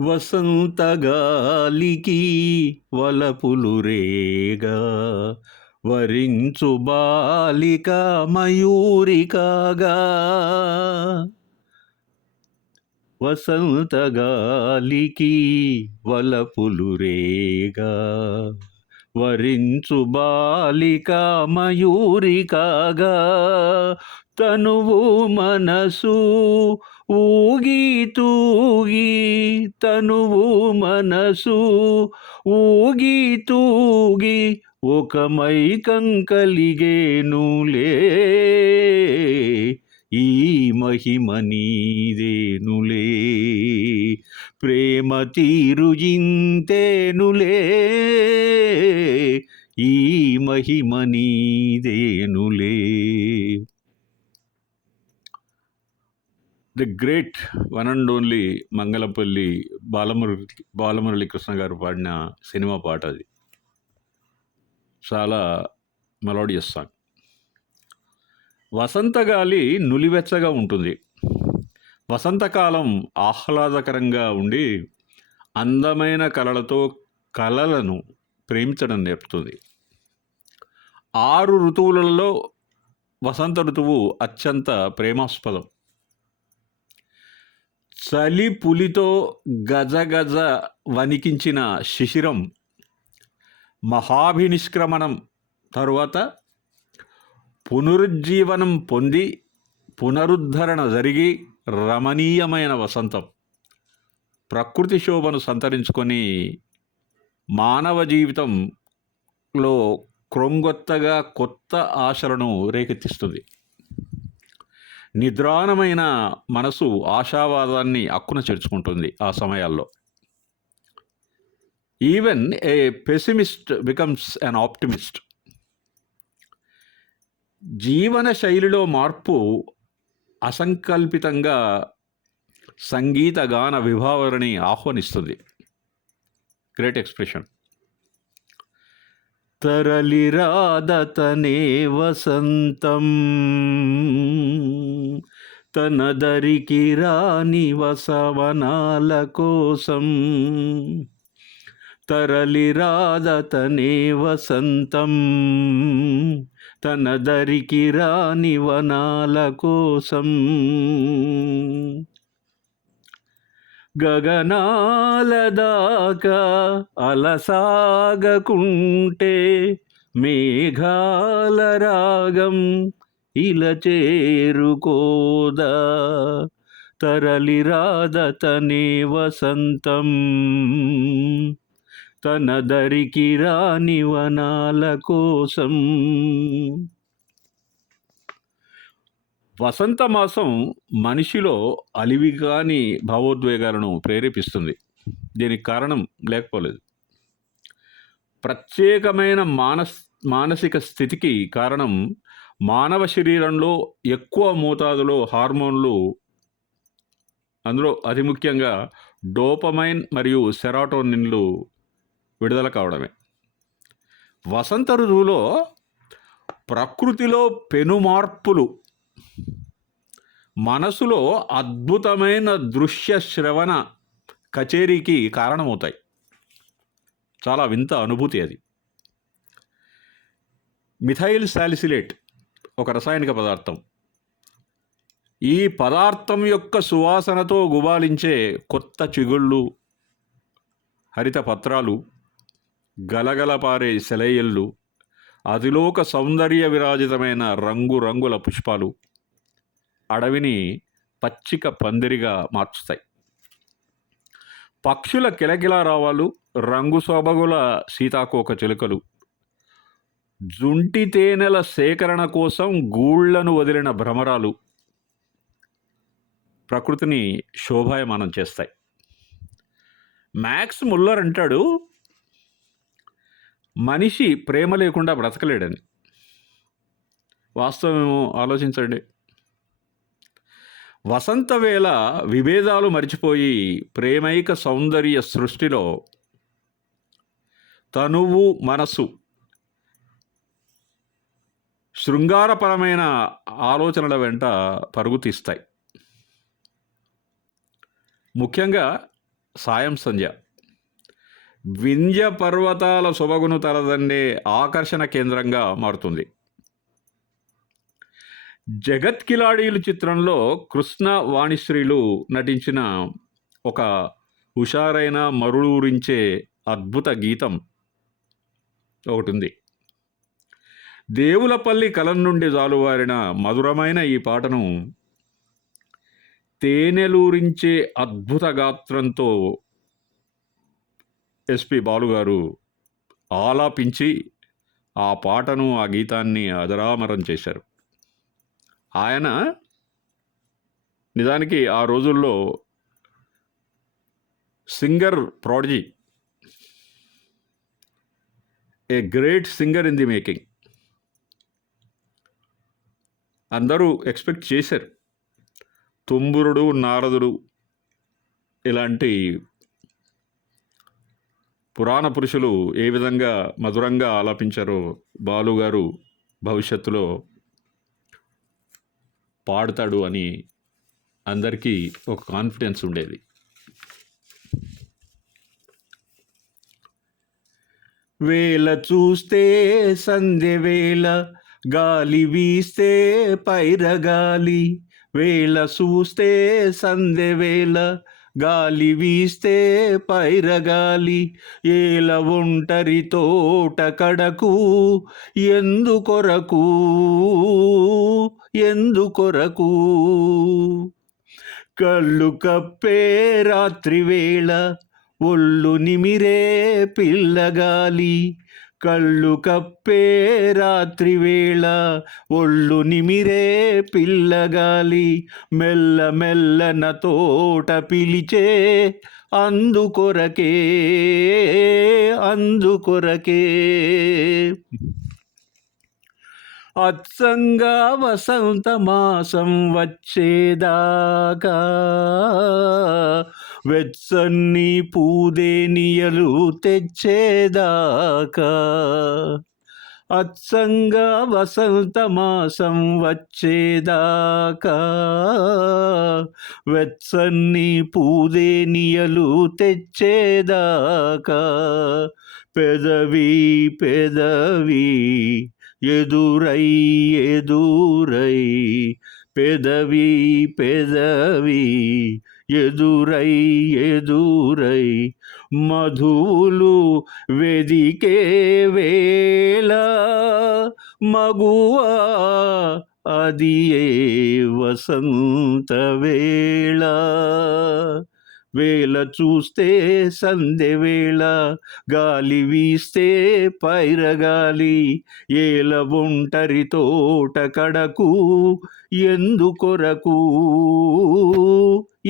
వసంతగాలికి వలపులు రేగా వరించు బాలిక మయూరికాగా. వసంతగాలికి వలపులు రేగా వరించు బాలిక మయూరికాగా. తనువు మనసు ఊగి తూగి తనువు మనసు ఊగి తూగి ఒక మైకం కలిగేనులే ఈ మహిమ నీదేనులే ప్రేమ తీరుజింతేనులే ఈ మహిమ నీదేనులే the great one and only Mangalapalli Balamurali Balamurali Krishna గారు పాడిన సినిమా పాట అది. చాలా మెలోడియస్ సాంగ్. వసంతగాలి నులివెచ్చగా ఉంటుంది. వసంతకాలం ఆహ్లాదకరంగా ఉండి అందమైన కళలతో కళలను ప్రేమించడం నేర్పుతుంది. ఆరు ఋతువులలో వసంత ఋతువు అత్యంత ప్రేమాస్పదం. చలి పులితో గజగజ వణికించిన శిశిరం మహాభినిష్క్రమణం తరువాత పునరుజ్జీవనం పొంది పునరుద్ధరణ జరిగి రమణీయమైన వసంతం. ప్రకృతి శోభను సంతరించుకొని మానవ జీవితంలో క్రొంగొత్తగా కొత్త ఆశలను రేకెత్తిస్తుంది. నిద్రాణమైన మనసు ఆశావాదాన్ని అక్కున చేర్చుకుంటుంది ఆ సమయాల్లో. Even a pessimist becomes an optimist జీవన శైలిలో మార్పు అసంకల్పితంగా సంగీత గాన విభావరిని ఆహ్వానిస్తుంది. గ్రేట్ ఎక్స్ప్రెషన్ తరలిరాదతనే వసంతం. తన దరికి రాని వసవనాల కోసం తరలి రాదతనే వసంతం. తన దరికి రాని వనాల కోసం గగనాల దాకా అలసాగకుంటే మేఘాల రాగం ఇలా చేరుకోదా? తరలిరాదతనే వసంతం. తన దరికి రాని వనాల కోసం. వసంత మాసం మనిషిలో అలివి కాని భావోద్వేగాలను ప్రేరేపిస్తుంది. దీనికి కారణం లేకపోలేదు. ప్రత్యేకమైన మానస్ మానసిక స్థితికి కారణం మానవ శరీరంలో ఎక్కువ మోతాదులో హార్మోన్లు అందులో అతి ముఖ్యంగా డోపమైన్ మరియు సెరాటోనిన్లు విడుదల కావడమే. వసంత ఋతువులో ప్రకృతిలో పెను మార్పులు మనసులో అద్భుతమైన దృశ్య శ్రవణ కచేరీకి కారణమవుతాయి. చాలా వింత అనుభూతి అది. మిథైల్ సాలిసిలేట్ ఒక రసాయనిక పదార్థం. ఈ పదార్థం యొక్క సువాసనతో గుబాలించే కొత్త చిగుళ్ళు హరిత పత్రాలు గలగలపారే శలయ్యళ్ళు అతిలోక సౌందర్య విరాజితమైన రంగురంగుల పుష్పాలు అడవిని పచ్చిక పందిరిగా మార్చుతాయి. పక్షుల కిలకిలా రావాలు రంగు సొబగుల సీతాకోక చిలుకలు జుంటి తేనెల సేకరణ కోసం గూళ్ళను వదిలిన భ్రమరాలు ప్రకృతిని శోభాయమానం చేస్తాయి. మ్యాక్స్ ముల్లర్ అంటాడు మనిషి ప్రేమ లేకుండా బ్రతకలేడని. వాస్తవమేమో ఆలోచించండి. వసంత వేళ విభేదాలు మరిచిపోయి ప్రేమైక సౌందర్య సృష్టిలో తనువు మనసు శృంగారపరమైన ఆలోచనల వెంట పరుగు తీస్తాయి. ముఖ్యంగా సాయం సంధ్య. వింధ్య పర్వతాల సొబగును తలదండే ఆకర్షణ కేంద్రంగా మారుతుంది. జగత్ కిలాడీలు చిత్రంలో కృష్ణ వాణిశ్రీలు నటించిన ఒక హుషారైన మరుడూరించే అద్భుత గీతం ఒకటి ఉంది. దేవులపల్లి కలం నుండి జాలువారిన మధురమైన ఈ పాటను తేనెలూరించే అద్భుత గాత్రంతో ఎస్పి బాలుగారు ఆలాపించి ఆ పాటను ఆ గీతాన్ని అదరామరం చేశారు. ఆయన నిజానికి ఆ రోజుల్లో singer prodigy a great singer in the making. అందరూ ఎక్స్పెక్ట్ చేశారు. తుంబురుడు నారదుడు ఇలాంటి పురాణ పురుషులు ఏ విధంగా మధురంగా ఆలాపించారో బాలుగారు భవిష్యత్తులో పాడతాడు అని అందరికీ ఒక కాన్ఫిడెన్స్ ఉండేది. వేళ చూస్తే సంధ్య వేళ గాలి వీస్తే పైరగాలి వేళ చూస్తే సంధ్య వేళ. గాలి వీస్తే పైరగాలి ఏల ఒంటరి తోట కడకు. ఎందుకొరకు ఎందుకొరకు కళ్ళు కప్పే రాత్రి వేళ ఒళ్ళు నిమిరే పిల్లగాలి. కళ్ళు కప్పే రాత్రివేళ ఒళ్ళు నిమిరే పిల్లగాలి మెల్ల మెల్లన తోట పిలిచే అందుకొరకే అందుకొరకే అత్సంగా వసంత మాసం వచ్చేదాకా వెచ్చన్ని పూదేనియలు తెచ్చేదాకా. అచ్చంగా వసంత మాసం వచ్చేదాకా. వెచ్చన్ని పూదేనియలు తెచ్చేదాకా. పెదవి పెదవి ఎదురై ఎదురై పెదవి పెదవి ఎదురై ఎదురై మధువులు వెదికే వేళ మగువా అది ఏ వసంత వేళ? వేళ చూస్తే సందె వేళ గాలి వీస్తే పైరగాలి. ఏల ఒంటరి తోట కడకు ఎందుకొరకు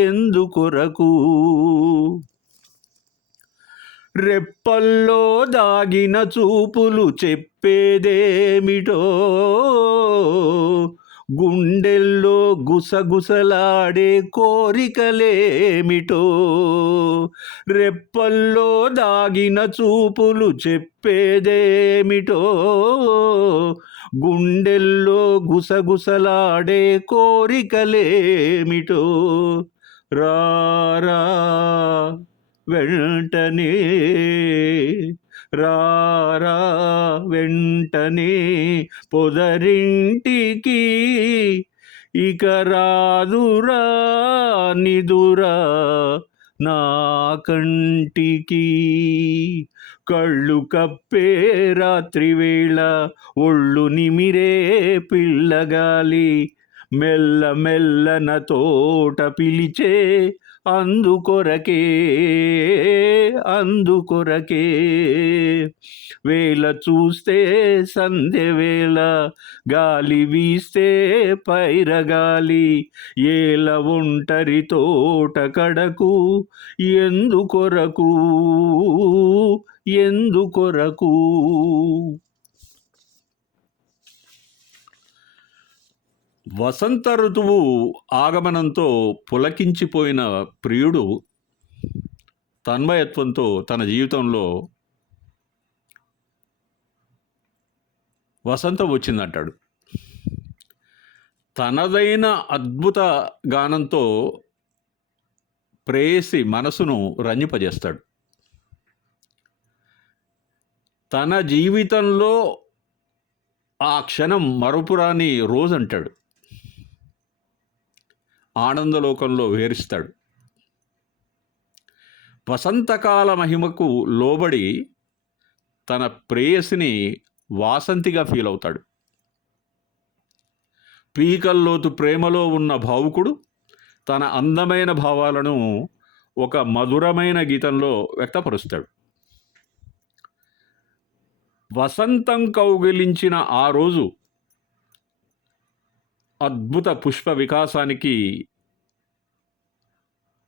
ఎందుకొరకు రెప్పల్లో దాగిన చూపులు చెప్పేదేమిటో గుండెల్లో గుసగుసలాడే కోరికలేమిటో? రెప్పల్లో దాగిన చూపులు చెప్పేదేమిటో? గుండెల్లో గుసగుసలాడే కోరికలేమిటో? రారా వెంటనే రారా వెంటనే పొదరింటికి ఇక రాదురా నిదురా నా కంటికి. కళ్ళు కప్పే రాత్రివేళ ఒళ్ళు నిమిరే పిల్లగాలి. మెల్ల మెల్లన తోట పిలిచే అందుకొరకే అందుకొరకే వేళ చూస్తే సంధ్య వేళ గాలి వీస్తే పైరగాలి ఏల ఒంటరి తోట కడకు ఎందుకొరకు ఎందుకొరకు వసంత ఋతువు ఆగమనంతో పులకించిపోయిన ప్రియుడు తన్మయత్వంతో తన జీవితంలో వసంతం వచ్చిందంటాడు. తనదైన అద్భుత గానంతో ప్రేయసి మనసును రంజింపజేస్తాడు. తన జీవితంలో ఆ క్షణం మరపురాని రోజు అంటాడు ఆనందలోకంలో వేరుస్తాడు వసంతకాల మహిమకు లోబడి తన ప్రేయసిని వాసంతిగా ఫీల్ అవుతాడు. పీకల్లోతు ప్రేమలో ఉన్న భావుకుడు తన అందమైన భావాలను ఒక మధురమైన గీతంలో వ్యక్తపరుస్తాడు. వసంతం కౌగిలించిన ఆ రోజు అద్భుత పుష్ప వికాసానికి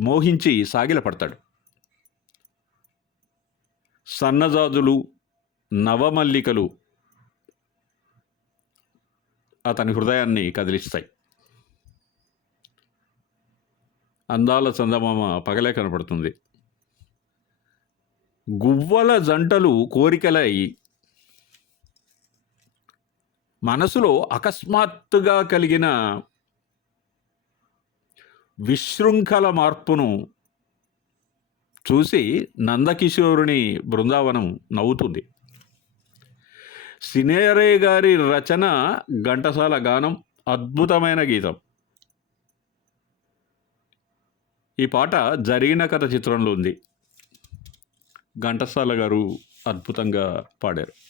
మోహించి సాగిలపడతాడు. సన్నజాజులు నవమల్లికలు అతని హృదయాన్ని కదిలిస్తాయి. అందాల చందమామ పగలే కనపడుతుంది. గువ్వల జంటలు కోరికలై మనసులో అకస్మాత్తుగా కలిగిన విశృంఖల మార్పును చూసి నందకిషోరుని బృందావనం నవ్వుతుంది. సినేరే గారి రచన ఘంటసాల గానం అద్భుతమైన గీతం. ఈ పాట జరిగిన కథ చిత్రంలో ఉంది. ఘంటసాల గారు అద్భుతంగా పాడారు.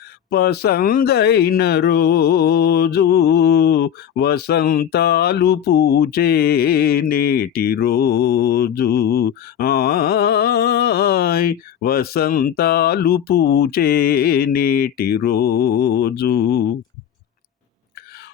పసందైన రోజు వసంతాలు పూచే నేటి రోజు. ఆయ్ వసంతాలు పూచే నేటి రోజు.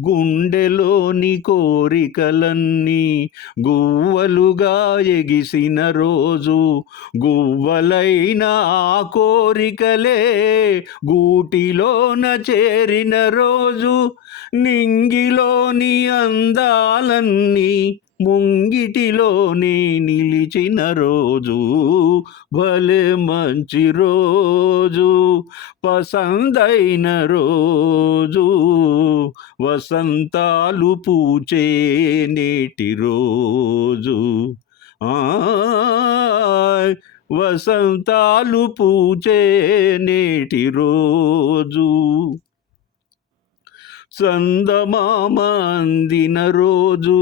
గుండెలోని కోరికలన్నీ గువ్వలుగా ఎగిసిన రోజు గువ్వలైన ఆ కోరికలే గూటిలోన చేరిన రోజు నింగిలోని అందాలన్నీ ముంగిటిలోనే నిలిచిన రోజు భలే మంచి రోజు పసందైన రోజు వసంతాలు పూచే నేటి రోజు. వసంతాలు పూచే నేటి రోజు. చందమామ అందిన రోజు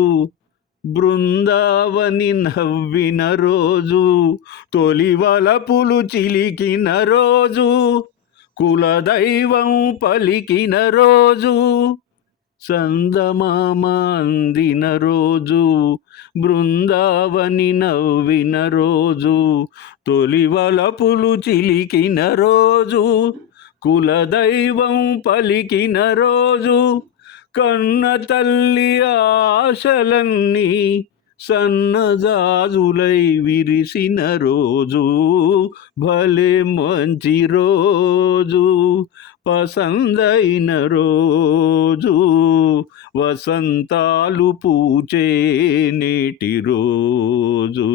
బృందావని నవ్విన రోజు తొలి పులు చిలికిన రోజు కులదైవం పలికిన రోజు చందమామ అందిన రోజు బృందావని నవ్విన రోజు తొలి పులు చిలికిన రోజు కులదైవం పలికిన రోజు కన్న తల్లి ఆశలన్నీ సన్నజాజులై విరిసిన రోజు. భలే మంచి రోజు పసందైన రోజు. వసంతాలు పూచే నేటి రోజు.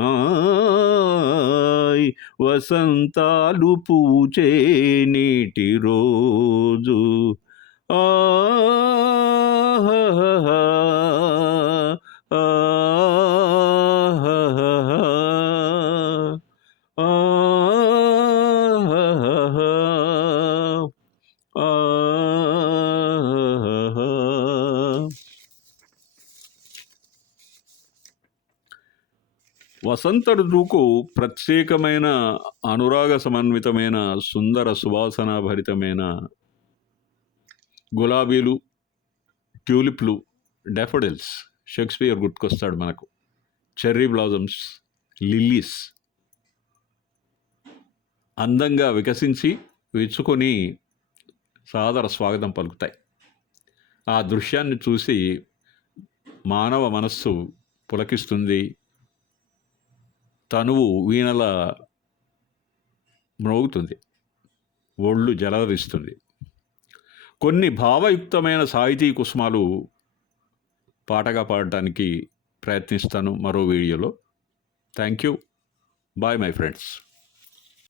ఆయ్ వసంతాలు పూచే నేటి రోజు. వసంత ఋతువుకు ప్రత్యేకమైన అనురాగ సమన్వితమైన సుందర సువాసన భరితమైన గులాబీలు ట్యూలిప్లు డెఫోడిల్స్ షేక్స్పియర్ గుర్తుకొస్తాడు మనకు. Cherry blossoms lilies. అందంగా వికసించి విచ్చుకొని సాదర స్వాగతం పలుకుతాయి. ఆ దృశ్యాన్ని చూసి మానవ మనస్సు పులకిస్తుంది. తనువు వీణల మ్రోగుతుంది. ఒళ్ళు జలదరిస్తుంది. కొన్ని భావయుక్తమైన సాహితీ కుసుమాలు పాటగా పాడటానికి ప్రయత్నిస్తాను మరో వీడియోలో. Thank you bye my friends